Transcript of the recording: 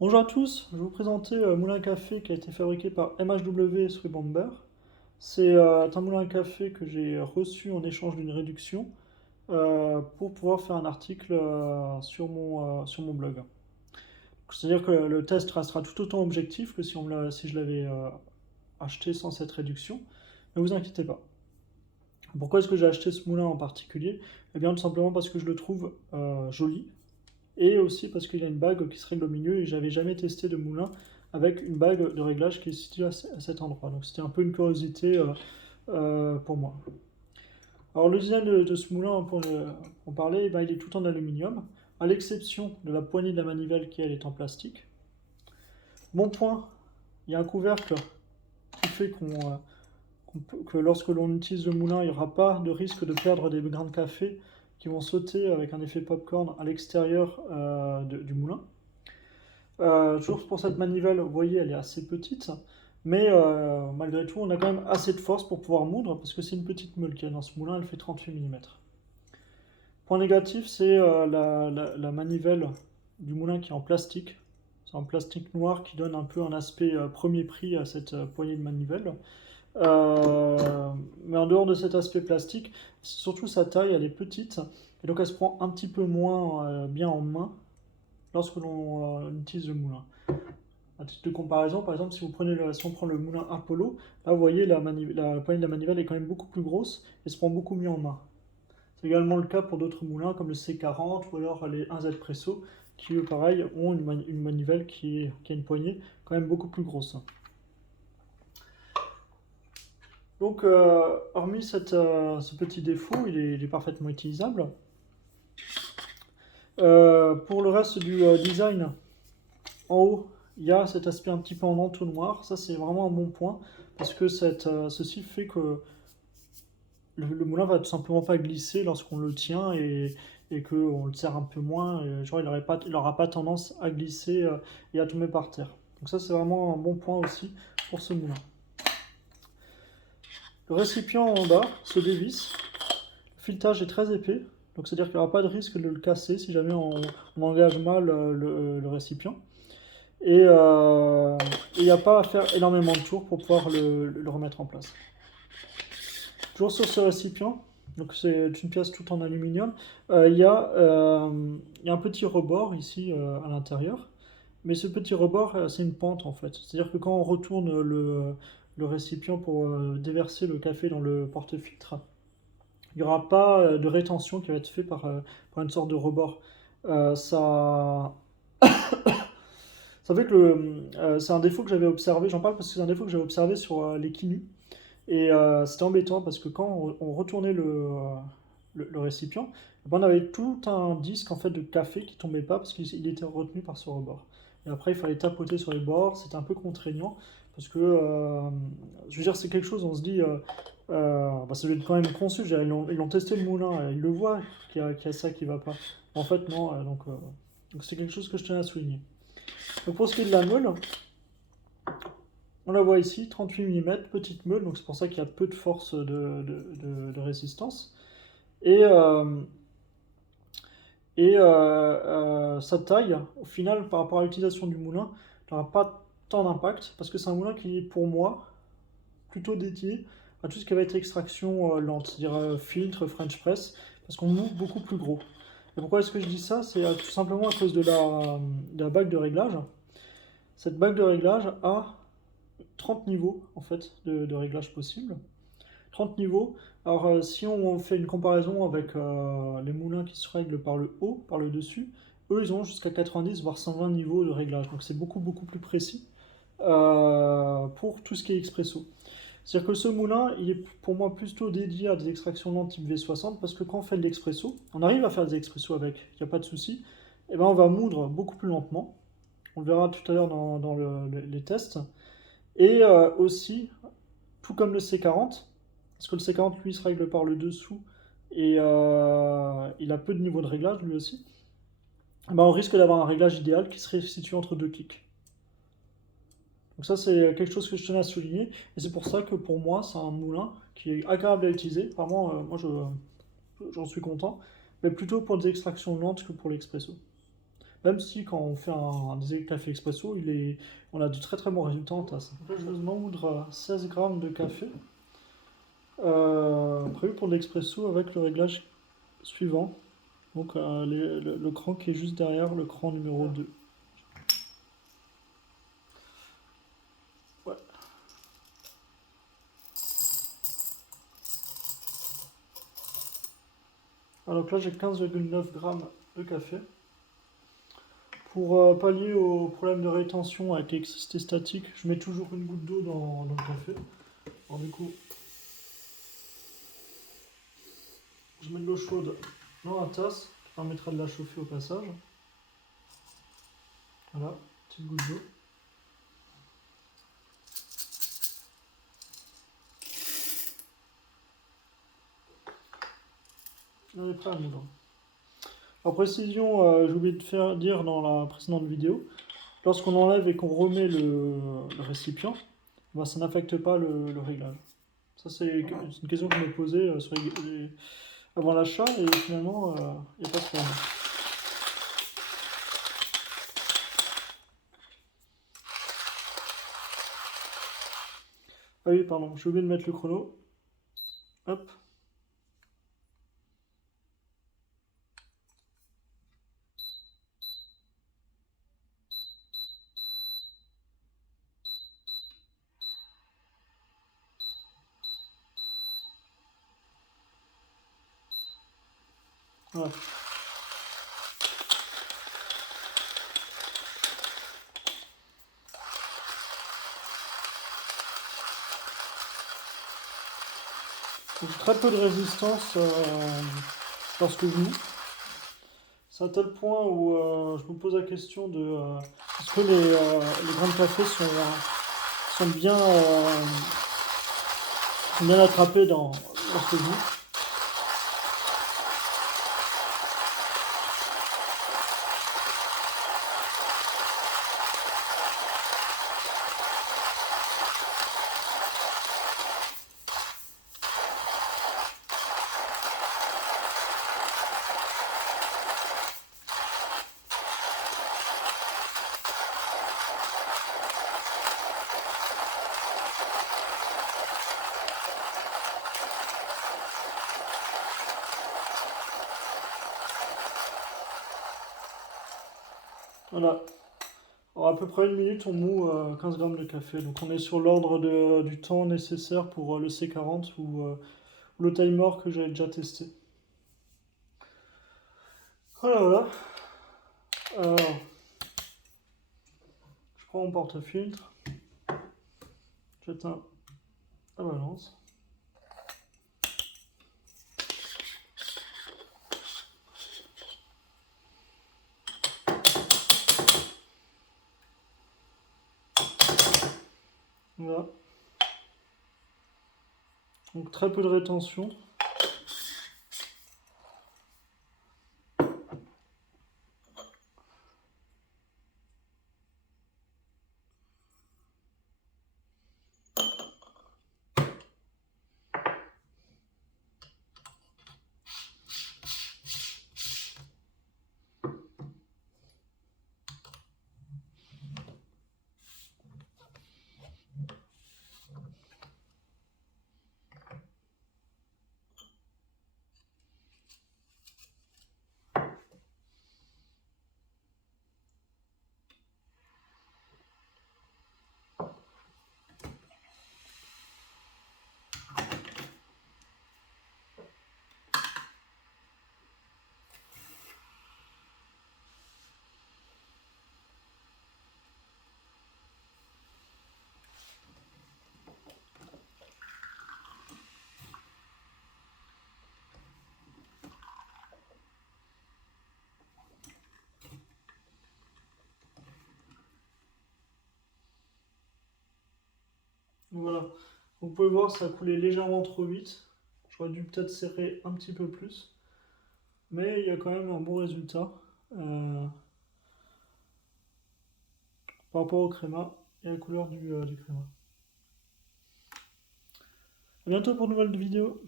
Bonjour à tous, je vais vous présenter Moulin à Café qui a été fabriqué par MHW sur Bomber. C'est un moulin à café que j'ai reçu en échange d'une réduction pour pouvoir faire un article sur mon blog. C'est-à-dire que le test restera tout autant objectif que si je l'avais acheté sans cette réduction. Ne vous inquiétez pas. Pourquoi est-ce que j'ai acheté ce moulin en particulier? Eh bien tout simplement parce que je le trouve joli, et aussi parce qu'il y a une bague qui se règle au milieu et j'avais jamais testé de moulin avec une bague de réglage qui est située à cet endroit. Donc c'était un peu une curiosité pour moi. Alors le design de ce moulin, pour parler, eh ben, il est tout en aluminium, à l'exception de la poignée de la manivelle qui elle est en plastique. Bon point, il y a un couvercle qui fait que lorsque l'on utilise le moulin, il n'y aura pas de risque de perdre des grains de café qui vont sauter avec un effet popcorn à l'extérieur du moulin. Toujours pour cette manivelle, vous voyez, elle est assez petite, mais malgré tout, on a quand même assez de force pour pouvoir moudre, parce que c'est une petite meule qu'il y a dans ce moulin, elle fait 38 mm. Point négatif, c'est la manivelle du moulin qui est en plastique. C'est un plastique noir qui donne un peu un aspect premier prix à cette poignée de manivelle. Mais en dehors de cet aspect plastique, surtout sa taille, elle est petite, et donc elle se prend un petit peu moins bien en main lorsque l'on utilise le moulin. À titre de comparaison, par exemple, si on prend le moulin Apollo, là vous voyez la poignée de la manivelle est quand même beaucoup plus grosse et se prend beaucoup mieux en main. C'est également le cas pour d'autres moulins comme le C40 ou alors les 1Z Presso qui eux pareil ont une manivelle qui a une poignée quand même beaucoup plus grosse. Donc hormis ce petit défaut, il est parfaitement utilisable. Pour le reste du design, en haut, il y a cet aspect un petit peu en entonnoir. Ça, c'est vraiment un bon point parce que ceci fait que le moulin va tout simplement pas glisser lorsqu'on le tient et qu'on le serre un peu moins. Genre, il n'aura pas tendance à glisser et à tomber par terre. Donc ça, c'est vraiment un bon point aussi pour ce moulin. Le récipient en bas se dévisse. Le filetage est très épais. Donc c'est-à-dire qu'il n'y aura pas de risque de le casser si jamais on engage mal le récipient. Et il n'y a pas à faire énormément de tours pour pouvoir le remettre en place. Toujours sur ce récipient, donc c'est une pièce toute en aluminium, il y a un petit rebord ici à l'intérieur, mais ce petit rebord c'est une pente en fait. C'est-à-dire que quand on retourne le récipient pour déverser le café dans le porte-filtre, il n'y aura pas de rétention qui va être faite par une sorte de rebord. Ça, ça fait que c'est un défaut que j'avais observé, j'en parle parce que c'est un défaut que j'avais observé sur les Kinu. Et c'était embêtant parce que quand on retournait le récipient, eh ben, on avait tout un disque en fait de café qui tombait pas parce qu'il était retenu par ce rebord. Et après, il fallait tapoter sur les bords, c'était un peu contraignant parce que, je veux dire, c'est quelque chose, on se dit, bah, ça doit être quand même conçu. Je veux dire, ils l'ont testé le moulin, ils le voient qu'il y a ça qui va pas. En fait, non, donc c'est quelque chose que je tenais à souligner. Donc pour ce qui est de la meule, on la voit ici, 38 mm, petite meule, donc c'est pour ça qu'il y a peu de force de résistance. Et, euh, sa taille, au final, par rapport à l'utilisation du moulin, n'aura pas tant d'impact, parce que c'est un moulin qui est pour moi plutôt dédié à tout ce qui va être extraction lente, c'est-à-dire filtre, French press, parce qu'on ouvre beaucoup plus gros. Et pourquoi est-ce que je dis ça? C'est tout simplement à cause de la bague de réglage. Cette bague de réglage a 30 niveaux en fait de réglage possible. 30 niveaux. Alors si on fait une comparaison avec les moulins qui se règlent par le haut, par le dessus, eux ils ont jusqu'à 90 voire 120 niveaux de réglage. Donc c'est beaucoup plus précis pour tout ce qui est expresso. C'est-à-dire que ce moulin, il est pour moi plutôt dédié à des extractions lentes type V60 parce que quand on fait de l'expresso, on arrive à faire des expressos avec, il n'y a pas de souci, et ben on va moudre beaucoup plus lentement. On le verra tout à l'heure dans les tests. Et aussi, tout comme le C40, parce que le C40 lui se règle par le dessous et il a peu de niveau de réglage lui aussi, ben, on risque d'avoir un réglage idéal qui serait situé entre deux clics. Donc ça c'est quelque chose que je tenais à souligner et c'est pour ça que pour moi c'est un moulin qui est agréable à utiliser. Vraiment, j'en suis content, mais plutôt pour des extractions lentes que pour l'expresso. Même si quand on fait des cafés expresso, on a de très très bons résultats en tasse. Donc là, je vais moudre 16 grammes de café prévu pour l'expresso avec le réglage suivant. Donc le cran qui est juste derrière le cran numéro 2. Ouais. Alors là, j'ai 15,9 grammes de café. Pour pallier au problème de rétention avec l'électricité statique, je mets toujours une goutte d'eau dans le café. Alors du coup, je mets de l'eau chaude dans la tasse, qui permettra de la chauffer au passage. Voilà, petite goutte d'eau. On est prêt à moudre. En précision, j'ai oublié de dire dans la précédente vidéo, lorsqu'on enlève et qu'on remet le récipient, ben, ça n'affecte pas le réglage. Ça, c'est une question que je me posais avant l'achat et finalement, il n'y a pas de problème. Ah oui, pardon, j'ai oublié de mettre le chrono. Hop. Voilà. Donc, très peu de résistance lorsque je moue. C'est à tel point où je me pose la question de est-ce que les grains de café sont bien attrapés lorsque je moue. Voilà. En à peu près une minute, on moue 15 grammes de café. Donc on est sur l'ordre du temps nécessaire pour le C40 ou le timer que j'avais déjà testé. Voilà, voilà. Alors, je prends mon porte-filtre. J'éteins la balance. Voilà. Donc très peu de rétention. Voilà. Vous pouvez voir, ça a coulé légèrement trop vite. J'aurais dû peut-être serrer un petit peu plus. Mais il y a quand même un bon résultat par rapport au créma et à la couleur du créma. A bientôt pour une nouvelle vidéo.